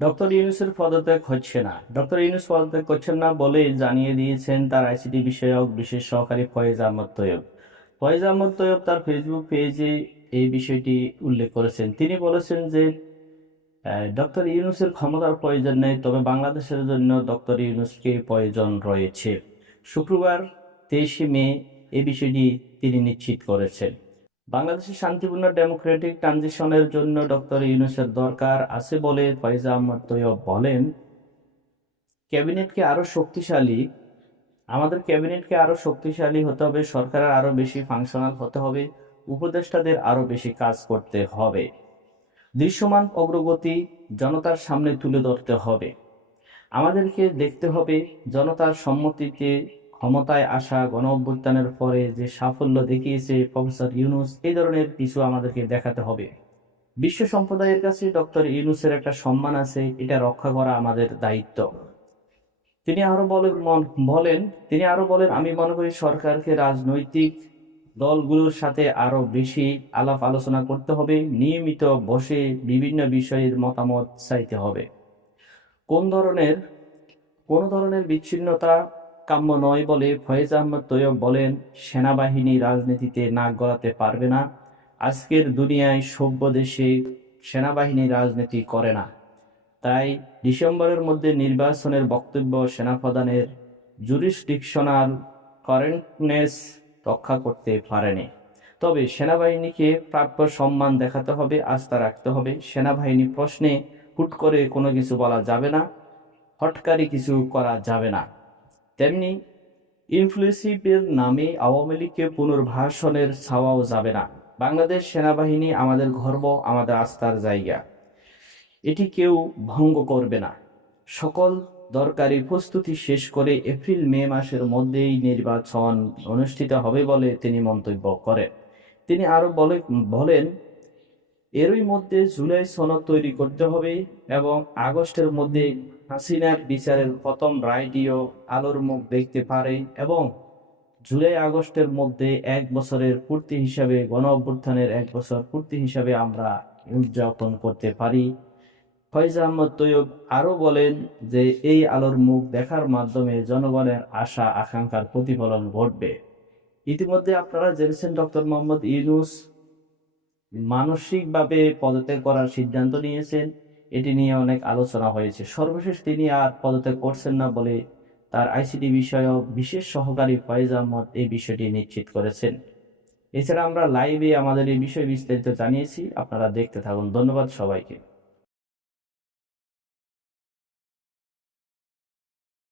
Doctor ইউনুসের পদত্যাগ হচ্ছে না। ডক্টর ইউনুস পদত্যাগ করছেন না বলে জানিয়ে দিয়েছেন তার আইসিটি বিষয়ক বিশেষ সহকারী ফয়েজ আহমদ তৈয়ব। ফয়েজ আহমদ তৈয়ব তার ফেসবুক পেজে এই বিষয়টি উল্লেখ করেছেন। তিনি বলেছেন যে ডক্টর ইউনুসের ক্ষমতার প্রয়োজন নেই, তবে বাংলাদেশের জন্য ডক্টর ইউনুসকে প্রয়োজন রয়েছে। শুক্রবার তেইশে মে এ বিষয়টি তিনি নিশ্চিত করেছেন। বাংলাদেশের শান্তিপূর্ণ ডেমোক্রেটিক ট্রানজিশনের জন্য ডক্টর ইউনুসের দরকার আছে বলে ফয়েজ আহমদ তৈয়ব বলেন। ক্যাবিনেটকে আরও শক্তিশালী, আমাদের ক্যাবিনেটকে আরও শক্তিশালী হতে হবে, সরকারের আরও বেশি ফাংশনাল হতে হবে, উপদেষ্টাদের আরও বেশি কাজ করতে হবে। দৃশ্যমান অগ্রগতি জনতার সামনে তুলে ধরতে হবে। আমাদেরকে দেখতে হবে জনতার সম্মতিতে ক্ষমতায় আসা গণ অভ্যুত্থানের পরে যে সাফল্য দেখিয়েছে প্রফেসর ইউনুস, এই ধরনের কিছু আমাদেরকে দেখাতে হবে। বিশ্ব সম্প্রদায়ের কাছে ডক্টর ইউনুসের একটা সম্মান আছে, এটা রক্ষা করা আমাদের দায়িত্ব। তিনি আরও বলেন বলেন, তিনি আরও বলেন, আমি মনে করি সরকারকে রাজনৈতিক দলগুলোর সাথে আরও বেশি আলাপ আলোচনা করতে হবে, নিয়মিত বসে বিভিন্ন বিষয়ের মতামত চাইতে হবে। কোন ধরনের কোন ধরনের বিচ্ছিন্নতা কাম্য নয় বলে ফয়েজ আহমদ তৈয়ব বলেন, সেনাবাহিনী রাজনীতিতে নাক গলাতে পারবে না। আজকের দুনিয়ায় সভ্য দেশে সেনাবাহিনী রাজনীতি করে না। তাই ডিসেম্বরের মধ্যে নির্বাচনের বক্তব্য সেনাপ্রধানের জুরিসডিকশনাল কারেন্টনেস রক্ষা করতে পারেনি। তবে সেনাবাহিনীকে প্রাপ্য সম্মান দেখাতে হবে, আস্থা রাখতে হবে। সেনাবাহিনী প্রশ্নে হুট করে কোনো কিছু বলা যাবে না, হটকারি কিছু করা যাবে না। তেমনি ইনফ্লুয়েসিভের নামে আওয়ামী লীগকে পুনর্বাসনের ছাওয়াও যাবে না। বাংলাদেশ সেনাবাহিনী আমাদের গর্ব আমাদের আস্থার জায়গা। এটি কেউ ভঙ্গ করবে না। সকল দরকারি প্রস্তুতি শেষ করে এপ্রিল, মে মাসের মধ্যেই নির্বাচন অনুষ্ঠিত হবে বলে তিনি মন্তব্য করেন। তিনি আরও বলে বলেন এরই মধ্যে জুলাই সনদ তৈরি করতে হবে এবং আগস্টের মধ্যে হাসিনার বিচারের প্রথম রায়টিও আলোর মুখ দেখতে পারে এবং জুলাই আগস্টের মধ্যে এক বছরের পূর্তি হিসাবে গণ অভ্যুত্থানের এক বছর পূর্তি হিসাবে আমরা উদযাপন করতে পারি। ফয়েজ আহমদ তৈয়ব আরও বলেন যে এই আলোর মুখ দেখার মাধ্যমে জনগণের আশা, আকাঙ্ক্ষার প্রতিফলন ঘটবে। ইতিমধ্যে আপনারা জেনেছেন ডক্টর মোহাম্মদ ইউনুস মানসিকভাবে পদত্যাগ করার সিদ্ধান্ত নিয়েছেন। এটি নিয়ে অনেক আলোচনা হয়েছে। সর্বশেষ তিনি আর পদত্যাগ করছেন না বলে তার আইসিডি বিষয়ক বিশেষ সহকারী ফয়েজ আহমদ এই বিষয়টি নিশ্চিত করেছেন। এছাড়া আমরা লাইভে আমাদের এই বিষয় বিস্তারিত জানিয়েছি। আপনারা দেখতে থাকুন। ধন্যবাদ সবাইকে।